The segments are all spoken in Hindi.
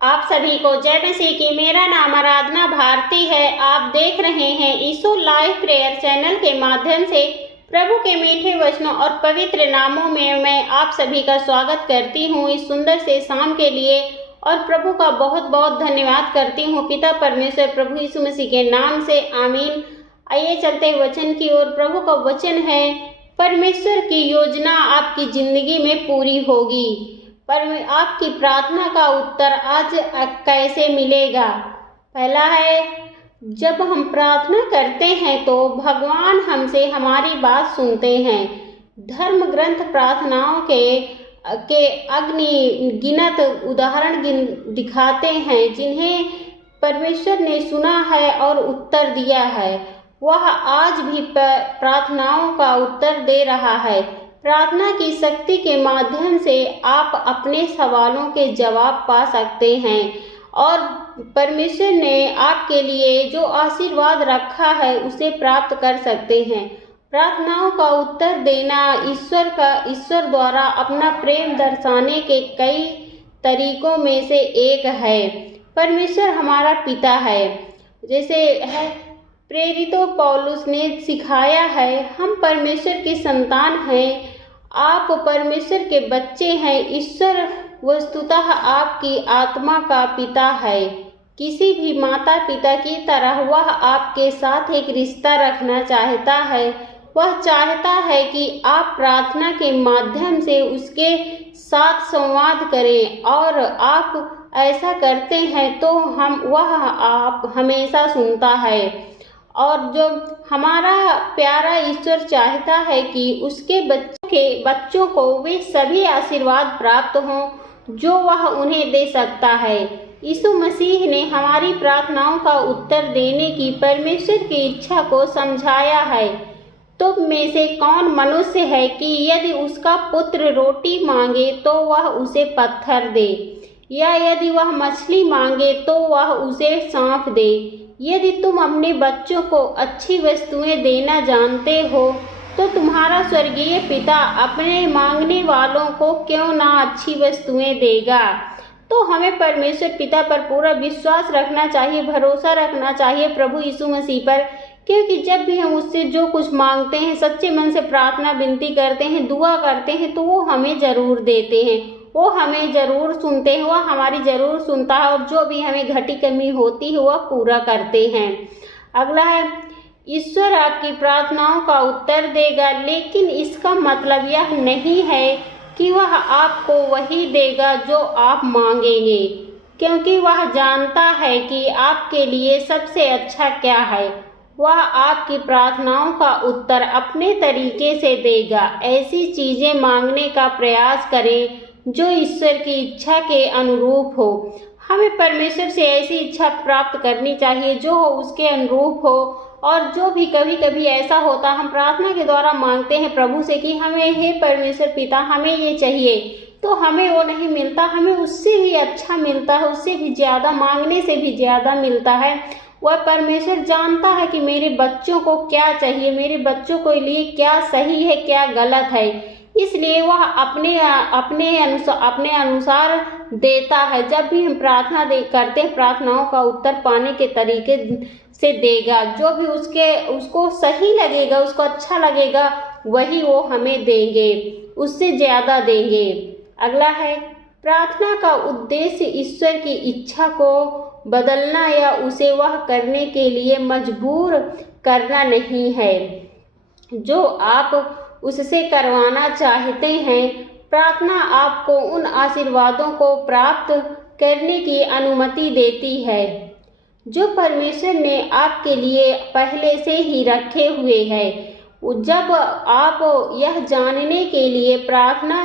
आप सभी को जय मसीह की। मेरा नाम आराधना भारती है। आप देख रहे हैं यीशु लाइव प्रेयर चैनल के माध्यम से प्रभु के मीठे वचनों और पवित्र नामों में मैं आप सभी का स्वागत करती हूँ इस सुंदर से शाम के लिए, और प्रभु का बहुत बहुत धन्यवाद करती हूँ पिता परमेश्वर प्रभु यीशु मसीह के नाम से, आमीन। आइए चलते वचन की ओर। प्रभु का वचन है, परमेश्वर की योजना आपकी जिंदगी में पूरी होगी। पर आपकी प्रार्थना का उत्तर आज कैसे मिलेगा? पहला है, जब हम प्रार्थना करते हैं तो भगवान हमसे हमारी बात सुनते हैं। धर्म ग्रंथ प्रार्थनाओं के अग्निगिनत उदाहरण दिखाते हैं जिन्हें परमेश्वर ने सुना है और उत्तर दिया है। वह आज भी प्रार्थनाओं का उत्तर दे रहा है। प्रार्थना की शक्ति के माध्यम से आप अपने सवालों के जवाब पा सकते हैं और परमेश्वर ने आपके लिए जो आशीर्वाद रखा है उसे प्राप्त कर सकते हैं। प्रार्थनाओं का उत्तर देना ईश्वर द्वारा अपना प्रेम दर्शाने के कई तरीकों में से एक है। परमेश्वर हमारा पिता है, जैसे है प्रेरितों पौलुस ने सिखाया है, हम परमेश्वर की संतान हैं, आप परमेश्वर के बच्चे हैं। ईश्वर वस्तुतः आपकी आत्मा का पिता है। किसी भी माता पिता की तरह वह आपके साथ एक रिश्ता रखना चाहता है। वह चाहता है कि आप प्रार्थना के माध्यम से उसके साथ संवाद करें, और आप ऐसा करते हैं तो वह आप हमेशा सुनता है। और जो हमारा प्यारा ईश्वर चाहता है कि उसके बच्चों को वे सभी आशीर्वाद प्राप्त हों जो वह उन्हें दे सकता है। यीशु मसीह ने हमारी प्रार्थनाओं का उत्तर देने की परमेश्वर की इच्छा को समझाया है। तुम में से कौन मनुष्य है कि यदि उसका पुत्र रोटी मांगे तो वह उसे पत्थर दे, या यदि वह मछली मांगे तो वह उसे सांप दे? यदि तुम अपने बच्चों को अच्छी वस्तुएं देना जानते हो तो तुम्हारा स्वर्गीय पिता अपने मांगने वालों को क्यों ना अच्छी वस्तुएं देगा। तो हमें परमेश्वर पिता पर पूरा विश्वास रखना चाहिए, भरोसा रखना चाहिए प्रभु यीशु मसीह पर, क्योंकि जब भी हम उससे जो कुछ मांगते हैं, सच्चे मन से प्रार्थना विनती करते हैं, दुआ करते हैं, तो वो हमें ज़रूर देते हैं, वो हमें ज़रूर सुनते हैं, वह हमारी ज़रूर सुनता है, और जो भी हमें घटी कमी होती है वह पूरा करते हैं। अगला है, ईश्वर आपकी प्रार्थनाओं का उत्तर देगा, लेकिन इसका मतलब यह नहीं है कि वह आपको वही देगा जो आप मांगेंगे, क्योंकि वह जानता है कि आपके लिए सबसे अच्छा क्या है। वह आपकी प्रार्थनाओं का उत्तर अपने तरीके से देगा। ऐसी चीज़ें मांगने का प्रयास करें जो ईश्वर की इच्छा के अनुरूप हो। हमें परमेश्वर से ऐसी इच्छा प्राप्त करनी चाहिए जो उसके अनुरूप हो। और जो भी कभी कभी ऐसा होता, हम प्रार्थना के द्वारा मांगते हैं प्रभु से कि हमें, हे परमेश्वर पिता, हमें ये चाहिए, तो हमें वो नहीं मिलता, हमें उससे भी अच्छा मिलता है, उससे भी ज़्यादा, मांगने से भी ज़्यादा मिलता है। वह परमेश्वर जानता है कि मेरे बच्चों को क्या चाहिए, मेरे बच्चों के लिए क्या सही है, क्या गलत है, इसलिए वह अपने अनुसार देता है। जब भी हम प्रार्थना करते हैं, प्रार्थनाओं का उत्तर पाने के तरीके से देगा। जो भी उसको सही लगेगा, उसको अच्छा लगेगा, वही वो हमें देंगे, उससे ज़्यादा देंगे। अगला है, प्रार्थना का उद्देश्य ईश्वर की इच्छा को बदलना या उसे वह करने के लिए मजबूर करना नहीं है जो आप उससे करवाना चाहते हैं। प्रार्थना आपको उन आशीर्वादों को प्राप्त करने की अनुमति देती है जो परमेश्वर ने आपके लिए पहले से ही रखे हुए हैं। जब आप यह जानने के लिए प्रार्थना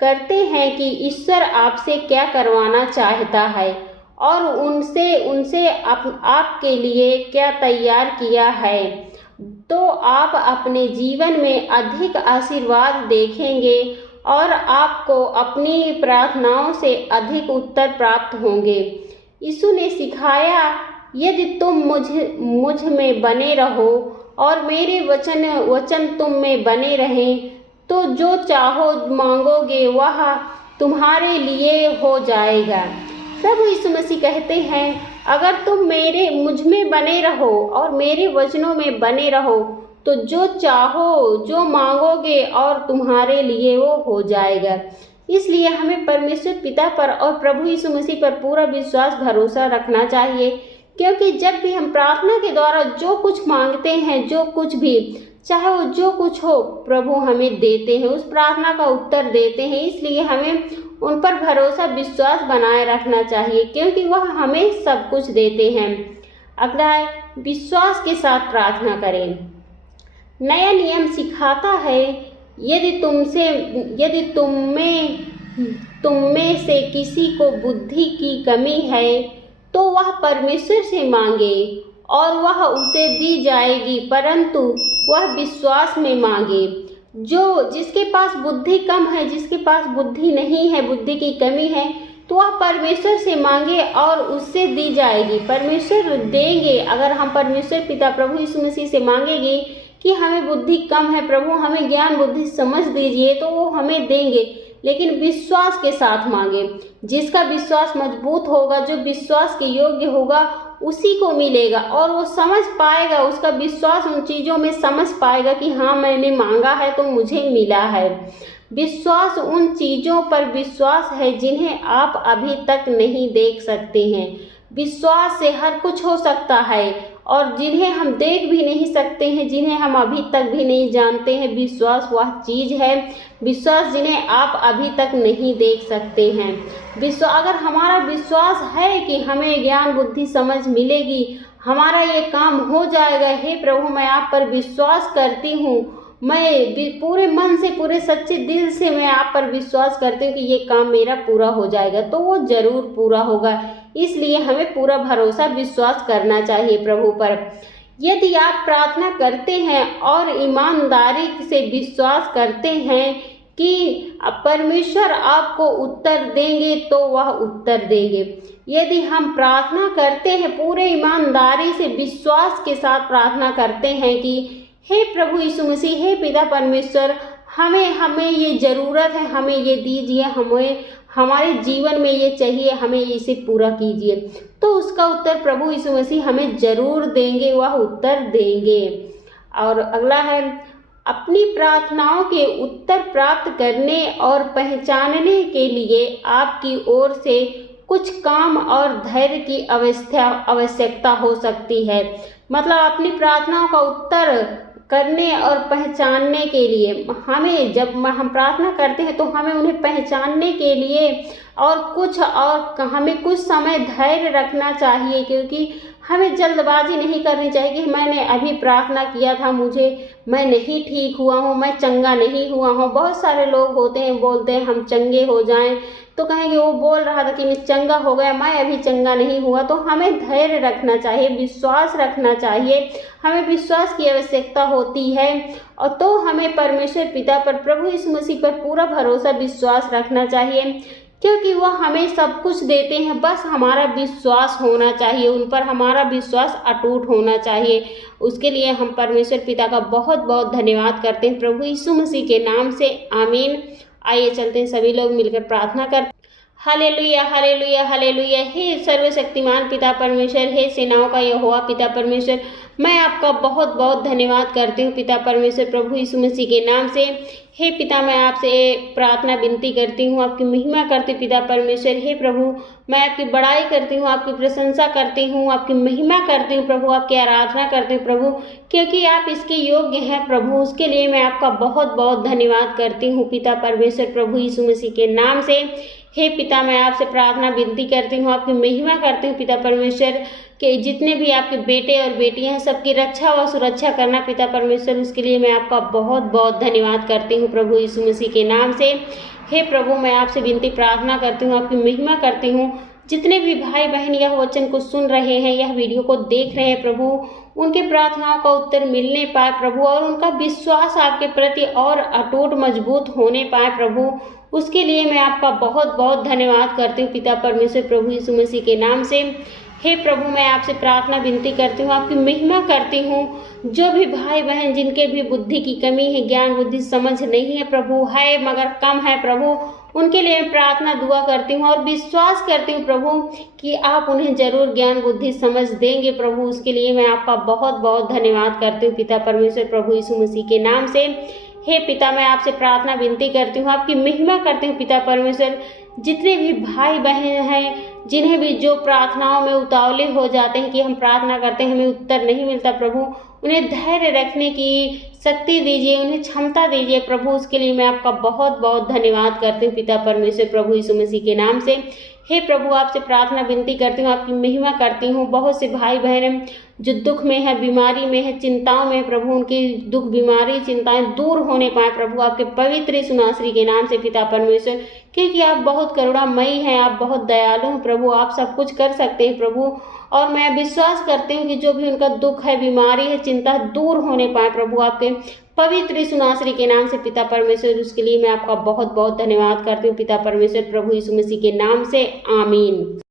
करते हैं कि ईश्वर आपसे क्या करवाना चाहता है और उनसे आपके लिए क्या तैयार किया है, तो आप अपने जीवन में अधिक आशीर्वाद देखेंगे और आपको अपनी प्रार्थनाओं से अधिक उत्तर प्राप्त होंगे। यीशु ने सिखाया, यदि तुम मुझ में बने रहो और मेरे वचन तुम में बने रहें, तो जो चाहो मांगोगे वह तुम्हारे लिए हो जाएगा। प्रभु यीशु मसीह कहते हैं, अगर तुम मुझ में बने रहो और मेरे वचनों में बने रहो तो जो चाहो, जो मांगोगे और तुम्हारे लिए वो हो जाएगा। इसलिए हमें परमेश्वर पिता पर और प्रभु यीशु मसीह पर पूरा विश्वास भरोसा रखना चाहिए, क्योंकि जब भी हम प्रार्थना के द्वारा जो कुछ मांगते हैं, जो कुछ भी, चाहे वो जो कुछ हो, प्रभु हमें देते हैं, उस प्रार्थना का उत्तर देते हैं। इसलिए हमें उन पर भरोसा, विश्वास बनाए रखना चाहिए, क्योंकि वह हमें सब कुछ देते हैं। अगला है, विश्वास के साथ प्रार्थना करें। नया नियम सिखाता है, यदि तुम में से किसी को बुद्धि की कमी है तो वह परमेश्वर से मांगे और वह उसे दी जाएगी, परंतु वह विश्वास में मांगे। जिसके पास बुद्धि कम है, जिसके पास बुद्धि नहीं है, बुद्धि की कमी है, तो वह परमेश्वर से मांगे और उससे दी जाएगी। परमेश्वर देंगे। अगर हम परमेश्वर पिता प्रभु यीशु मसीह से मांगेंगे कि हमें बुद्धि कम है, प्रभु हमें ज्ञान बुद्धि समझ दीजिए, तो वो हमें देंगे, लेकिन विश्वास के साथ मांगे। जिसका विश्वास मजबूत होगा, जो विश्वास के योग्य होगा, उसी को मिलेगा और वो समझ पाएगा, उसका विश्वास उन चीज़ों में समझ पाएगा कि हाँ, मैंने मांगा है तो मुझे मिला है। विश्वास उन चीज़ों पर विश्वास है जिन्हें आप अभी तक नहीं देख सकते हैं। विश्वास से हर कुछ हो सकता है, और जिन्हें हम देख भी नहीं सकते हैं, जिन्हें हम अभी तक भी नहीं जानते हैं, विश्वास वह चीज़ है, विश्वास जिन्हें आप अभी तक नहीं देख सकते हैं। अगर हमारा विश्वास है कि हमें ज्ञान बुद्धि समझ मिलेगी, हमारा ये काम हो जाएगा, हे प्रभु मैं आप पर विश्वास करती हूँ, मैं पूरे मन से, पूरे सच्चे दिल से मैं आप पर विश्वास करती हूँ कि ये काम मेरा पूरा हो जाएगा, तो वो जरूर पूरा होगा। इसलिए हमें पूरा भरोसा, विश्वास करना चाहिए प्रभु पर। यदि आप प्रार्थना करते हैं और ईमानदारी से विश्वास करते हैं कि परमेश्वर आपको उत्तर देंगे, तो वह उत्तर देंगे। यदि हम प्रार्थना करते हैं, पूरे ईमानदारी से विश्वास के साथ प्रार्थना करते हैं कि हे प्रभु यीशु मसीह, हे पिता परमेश्वर, हमें ये ज़रूरत है, हमें ये दीजिए, हमें हमारे जीवन में ये चाहिए, हमें इसे पूरा कीजिए, तो उसका उत्तर प्रभु यीशु मसीह हमें ज़रूर देंगे, वह उत्तर देंगे। और अगला है, अपनी प्रार्थनाओं के उत्तर प्राप्त करने और पहचानने के लिए आपकी ओर से कुछ काम और धैर्य की आवश्यकता हो सकती है। मतलब अपनी प्रार्थनाओं का उत्तर करने और पहचानने के लिए जब हम प्रार्थना करते हैं तो हमें उन्हें पहचानने के लिए हमें कुछ समय धैर्य रखना चाहिए, क्योंकि हमें जल्दबाजी नहीं करनी चाहिए कि मैंने अभी प्रार्थना किया था, मैं नहीं ठीक हुआ हूँ, मैं चंगा नहीं हुआ हूँ। बहुत सारे लोग होते हैं, बोलते हैं हम चंगे हो जाएं, तो कहेंगे वो बोल रहा था कि मैं चंगा हो गया, मैं अभी चंगा नहीं हुआ। तो हमें धैर्य रखना चाहिए, विश्वास रखना चाहिए, हमें विश्वास की आवश्यकता होती है। और तो हमें परमेश्वर पिता पर, प्रभु यीशु मसीह पर पूरा भरोसा, विश्वास रखना चाहिए, क्योंकि वह हमें सब कुछ देते हैं। बस हमारा विश्वास होना चाहिए, उन पर हमारा विश्वास अटूट होना चाहिए। उसके लिए हम परमेश्वर पिता का बहुत बहुत धन्यवाद करते हैं प्रभु यीशु मसीह के नाम से, आमीन। आइए चलते हैं, सभी लोग मिलकर प्रार्थना करते हैं। Hallelujah, hallelujah, hallelujah. हे सर्वशक्तिमान पिता परमेश्वर, हे सेनाओं का यहोवा पिता परमेश्वर, मैं आपका बहुत बहुत धन्यवाद करती हूँ पिता परमेश्वर, प्रभु यीशु मसीह के नाम से। हे पिता, मैं आपसे प्रार्थना विनती करती हूँ, आपकी महिमा करती हूँ पिता परमेश्वर। हे प्रभु, मैं आपकी बड़ाई करती हूँ, आपकी प्रशंसा करती हूँ, आपकी महिमा करती हूँ प्रभु, आपकी आराधना करती हूँ प्रभु, क्योंकि आप इसके योग्य हैं प्रभु। उसके लिए मैं आपका बहुत बहुत धन्यवाद करती हूँ पिता परमेश्वर, प्रभु यीशु मसीह के नाम से। हे पिता, मैं आपसे प्रार्थना विनती करती हूँ, आपकी महिमा करती हूँ पिता परमेश्वर, कि जितने भी आपके बेटे और बेटियां हैं, सबकी रक्षा व सुरक्षा करना पिता परमेश्वर। उसके लिए मैं आपका बहुत बहुत धन्यवाद करती हूँ प्रभु यीशु मसीह के नाम से। हे प्रभु, मैं आपसे विनती प्रार्थना करती हूँ, आपकी महिमा करती हूँ, जितने भी भाई बहन यह वचन को सुन रहे हैं, यह वीडियो को देख रहे हैं प्रभु, उनके प्रार्थनाओं का उत्तर मिलने पाए प्रभु, और उनका विश्वास आपके प्रति और अटूट मजबूत होने पाए प्रभु। उसके लिए मैं आपका बहुत बहुत धन्यवाद करती हूँ पिता परमेश्वर, प्रभु यीशु मसीह के नाम से। हे प्रभु, मैं आपसे प्रार्थना विनती करती हूँ, आपकी महिमा करती हूँ, जो भी भाई बहन जिनके भी बुद्धि की कमी है, ज्ञान बुद्धि समझ नहीं है प्रभु, है मगर कम है प्रभु, उनके लिए मैं प्रार्थना दुआ करती हूँ और विश्वास करती हूँ प्रभु कि आप उन्हें जरूर ज्ञान बुद्धि समझ देंगे प्रभु। उसके लिए मैं आपका बहुत बहुत धन्यवाद करती हूँ पिता परमेश्वर प्रभु यीशु मसीह के नाम से। हे पिता, मैं आपसे प्रार्थना विनती करती हूँ, आपकी महिमा करती हूँ पिता परमेश्वर। जितने भी भाई बहन हैं, जिन्हें भी जो प्रार्थनाओं में उतावले हो जाते हैं कि हम प्रार्थना करते हैं हमें उत्तर नहीं मिलता प्रभु, उन्हें धैर्य रखने की शक्ति दीजिए, उन्हें क्षमता दीजिए प्रभु। उसके लिए मैं आपका बहुत बहुत धन्यवाद करती हूँ पिता परमेश्वर प्रभु यीशु मसीह के नाम से। हे प्रभु, आपसे प्रार्थना विनती करती हूँ, आपकी महिमा करती हूँ। बहुत से भाई बहन जो दुख में है, बीमारी में है, चिंताओं में प्रभु, उनकी दुख बीमारी चिंताएं दूर होने पाए प्रभु आपके पवित्र यीशु नासरी के नाम से पिता परमेश्वर। क्योंकि आप बहुत करुणामयी हैं, आप बहुत दयालु हैं प्रभु, आप सब कुछ कर सकते हैं प्रभु। और मैं विश्वास करती हूँ कि जो भी उनका दुख है, बीमारी है, चिंता दूर होने पाए प्रभु आपके पवित्र यीशु नासरी के नाम से पिता परमेश्वर। उसके लिए मैं आपका बहुत बहुत धन्यवाद करती हूँ पिता परमेश्वर प्रभु यीशु मसीह के नाम से, आमीन।